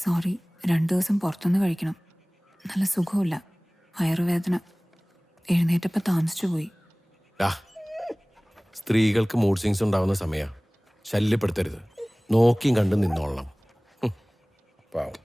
Sorry, 2 ദിവസം പുറത്തുനിന്ന് കഴിക്കണം. നല്ല സുഖമില്ല, വയറുവേദന. എഴുന്നേറ്റപ്പോൾ താമസിച്ചു പോയി. സ്ത്രീകൾക്ക് മൂഡ് സ്വിങ്സ് ഉണ്ടാവുന്ന സമയം ശല്യപ്പെടുത്തരുത്. നോക്കിയും കണ്ടും നിന്നോളണം. പാവം.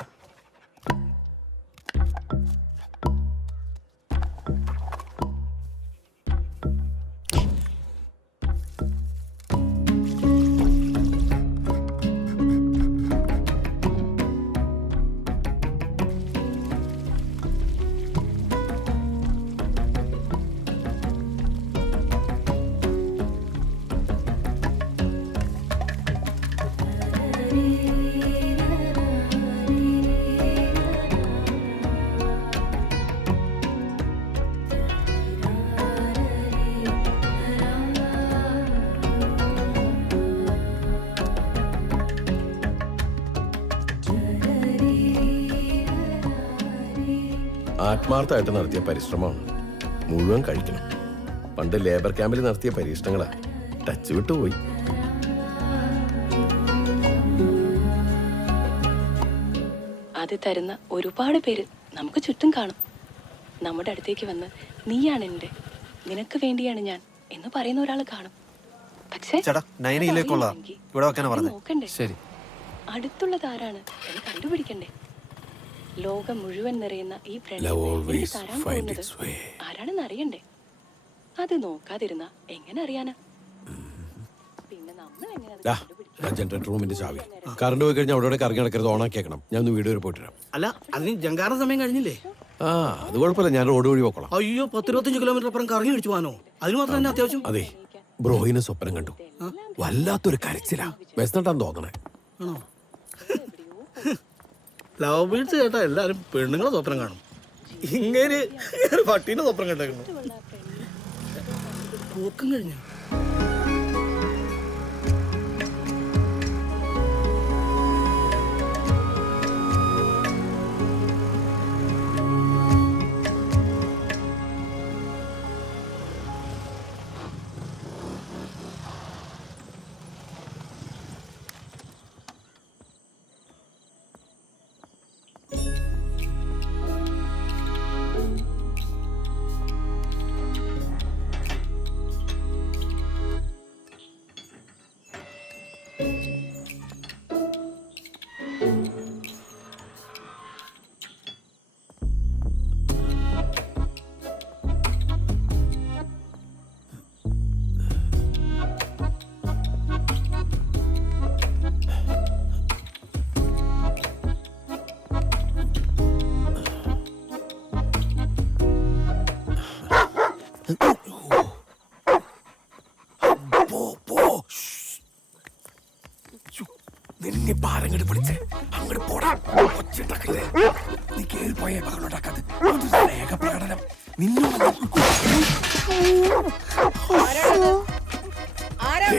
ആത്മാർത്ഥമായിട്ട് നടത്തിയ പരിശ്രമമാണ്. മുഴുവൻ കഴിക്കണം. പണ്ട് ലേബർ ക്യാമ്പിൽ നടത്തിയ പരീക്ഷണങ്ങളാ ടച്ച് വിട്ടുപോയി. അത് തരുന്ന ഒരുപാട് പേര് നമുക്ക് ചുറ്റും കാണും. നമ്മുടെ അടുത്തേക്ക് വന്ന് നീയാണ് എൻ്റെ, നിനക്ക് വേണ്ടിയാണ് ഞാൻ എന്ന് പറയുന്ന ഒരാൾ കാണും. പക്ഷേ നോക്കണ്ടേ, അടുത്തുള്ളത് ആരാണ് എന്ന് കണ്ടുപിടിക്കണ്ടേ? ലോകം മുഴുവൻ നിറയുന്ന ഈ പ്രണയം ആരാണെന്ന് അറിയണ്ടേ? അത് നോക്കാതിരുന്ന എങ്ങനെ അറിയാനാ? പിന്നെ നമ്മൾ ജനറേറ്റർ റൂമിന്റെ ചാവി. കറണ്ട് പോയി കഴിഞ്ഞാൽ അവിടെ കറങ്ങി നടക്കരുത്, ഓണാക്കിയേക്കണം. ഞാൻ ഒന്ന് വീട് വരെ പോയിട്ട് വരാം. അല്ല, അതിന് ജങ്കാറ സമയം കഴിഞ്ഞില്ലേ? അത് കുഴപ്പമില്ല, ഞാൻ റോഡ് വഴി പോക്കണം. അയ്യോ, 10-25 കിലോമീറ്റർ അപ്പുറം കറങ്ങി അടിച്ചു പോകാനോ? അതിന് മാത്രം തന്നെ അത്യാവശ്യം. അതെ, ബ്രോയിന് സ്വപ്നം കണ്ടു. വല്ലാത്തൊരു കരച്ചിലാ, ബെസ്റ്റാന്ന് തോന്നണേ. ലവ് ബീഡ്സ് കേട്ടാ എല്ലാരും പെണ്ണുങ്ങളെ സ്വപ്നം കാണും. ഇങ്ങനെ പട്ടീന്റെ സ്വപ്നം കേട്ടേക്കുന്നു. പോക്കും കഴിഞ്ഞ നിന്നെ പാരങ്ങോട്ട് പിടിച്ച് അങ്ങോട്ട് പോടാ. ഒച്ചിട്ടേ നീ കേറി പോയേ പകലുണ്ടാക്കാതെ പ്രകടനം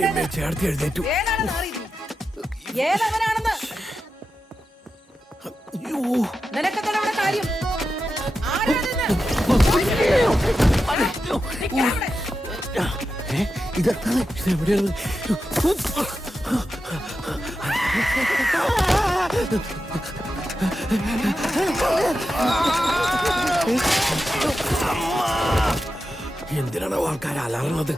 നിന്നെ ചേർത്ത് എഴുന്നേറ്റു. ഇതെവിടെയാണ്? എന്തിനാണ് ആൾക്കാർ അലർന്നത്?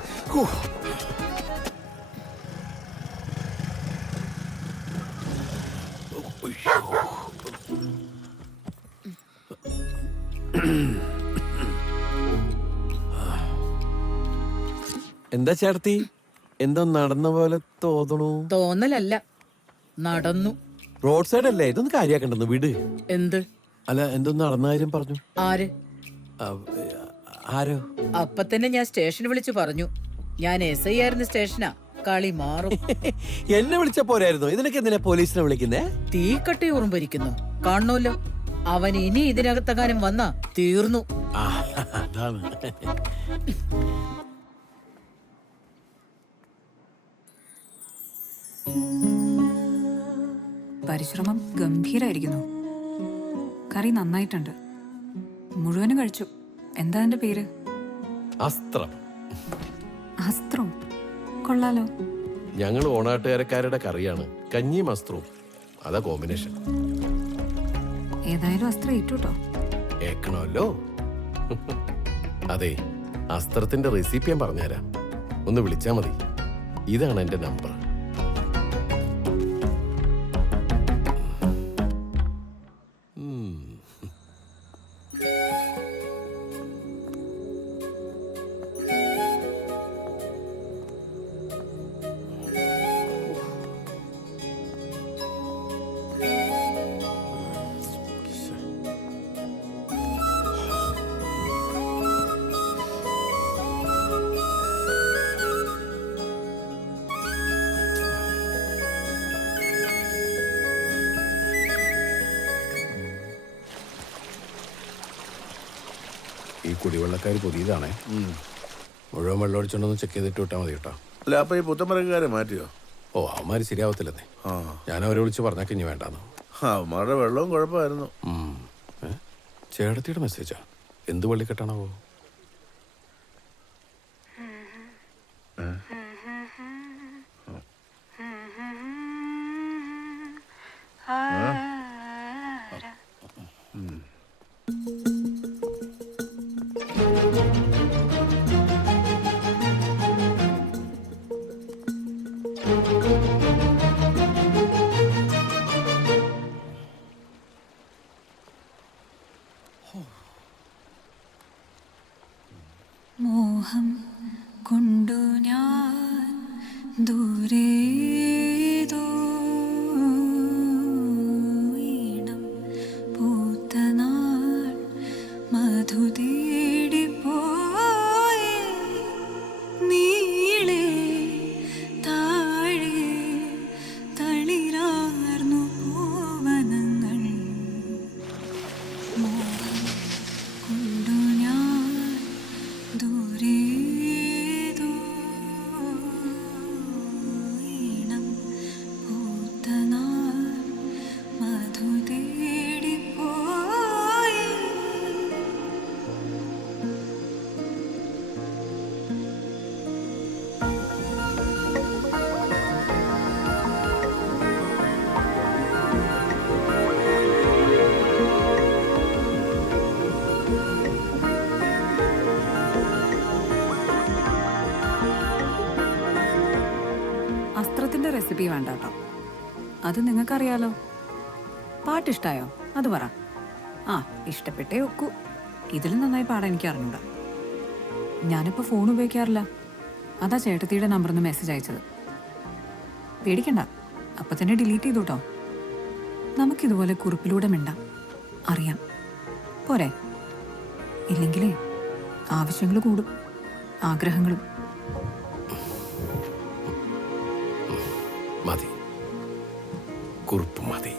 എന്താ ചേർത്തി, എന്താ നടന്ന പോലെ തോന്നണു? തോന്നലല്ല, നടന്നു. റോഡ് സൈഡ് അല്ലേ? ഇതൊന്നും കാര്യാക്കണ്ടെന്ന് വീട്. എന്ത്? അല്ല, എന്തൊന്നും നടന്ന കാര്യം പറഞ്ഞു. ആര്? ആരോ? അപ്പൊ തന്നെ ഞാൻ സ്റ്റേഷനിൽ വിളിച്ചു പറഞ്ഞു. ഞാൻ SI ആയിരുന്ന സ്റ്റേഷനാ. കളി മാറും. എന്നെ വിളിച്ച പോരായിരുന്നു, ഇതിനൊക്കെ എന്തിനാ പോലീസിനെ വിളിക്കുന്നേ? തീക്കട്ടി ഉറുമ്പരിക്കുന്നു, കാണണമല്ലോ. അവൻ ഇനി ഇതിനകത്തെങ്ങാനും വന്നാ തീർന്നു. അതാണ്. പരിശ്രമം ഗംഭീരായിരിക്കുന്നു. കറി നന്നായിട്ടുണ്ട്. മുഴുവനും കഴിച്ചു. എന്താ എന്റെ പേര്? അസ്ത്രം. അസ്ത്രം കൊള്ളാലോ. ഞങ്ങൾ ഓണാട്ടുകാരക്കാരുടെ കറിയാണ് കഞ്ഞിയും അസ്ത്രവും. അതാ കോമ്പിനേഷൻ. ഏതായാലും അസ്ത്രം ഏറ്റുട്ടോ. ഏക്കണമല്ലോ. അതെ, അസ്ത്രത്തിന്റെ റെസിപ്പി ഞാൻ പറഞ്ഞുതരാം. ഒന്ന് വിളിച്ചാ മതി. ഇതാണ് എന്റെ നമ്പർ. ഈ കുടിവെള്ളക്കാർ പുതിയതാണേ. മുഴുവൻ വെള്ളം ഒഴിച്ചോണ്ടൊന്ന് ചെക്ക് ചെയ്തിട്ട് വിട്ടാൽ മതി കേട്ടോ. അല്ല, അപ്പൊ ഈ പുത്തമ്പരക്കാരെ മാറ്റിയോ? ഓ, അവന്മാര് ശരിയാവത്തില്ലെന്നേ. ഞാൻ അവരെ വിളിച്ച് പറഞ്ഞാൽ ഇനി വേണ്ടാന്ന്. അവന്മാരുടെ വെള്ളവും കുഴപ്പമായിരുന്നു. ചേട്ടത്തിയുടെ മെസ്സേജാ. എന്ത് പള്ളിക്കെട്ടാണാവോ? മോഹം കൊണ്ടു ഞാൻ ദൂരേതോ ഈണം പൂത്തനാൾ മധു തേടിപ്പോയി നീളെ താഴെ തളിരാർന്നു പൂവനങ്ങൾ. മോഹം കൊണ്ടു ഞാൻ ദൂരേതോ ഈണം പൂത്തനാൾ മധു തേടിപ്പോയി. അസ്ത്രത്തിന്റെ റെസിപ്പി വേണ്ട കേട്ടോ, അത് നിങ്ങൾക്കറിയാലോ. പാട്ടിഷ്ടായോ? അത് പറ. ആ, ഇഷ്ടപ്പെട്ടേ ഒക്കൂ. ഇതിലും നന്നായി പാടാൻ എനിക്ക് അറിഞ്ഞൂടാ. ഞാനിപ്പോൾ ഫോൺ ഉപയോഗിക്കാറില്ല. അതാ ചേട്ടത്തിയുടെ നമ്പറിൽ നിന്ന് മെസ്സേജ് അയച്ചത്. പേടിക്കണ്ട, അപ്പം തന്നെ ഡിലീറ്റ് ചെയ്തു കേട്ടോ. നമുക്കിതുപോലെ കുറിപ്പിലൂടെ മിണ്ടാം, അറിയാം. പോരെ? ഇല്ലെങ്കിലേ ആവശ്യങ്ങൾ കൂടും, ആഗ്രഹങ്ങളും. മതി, കുറിപ്പ് മതി.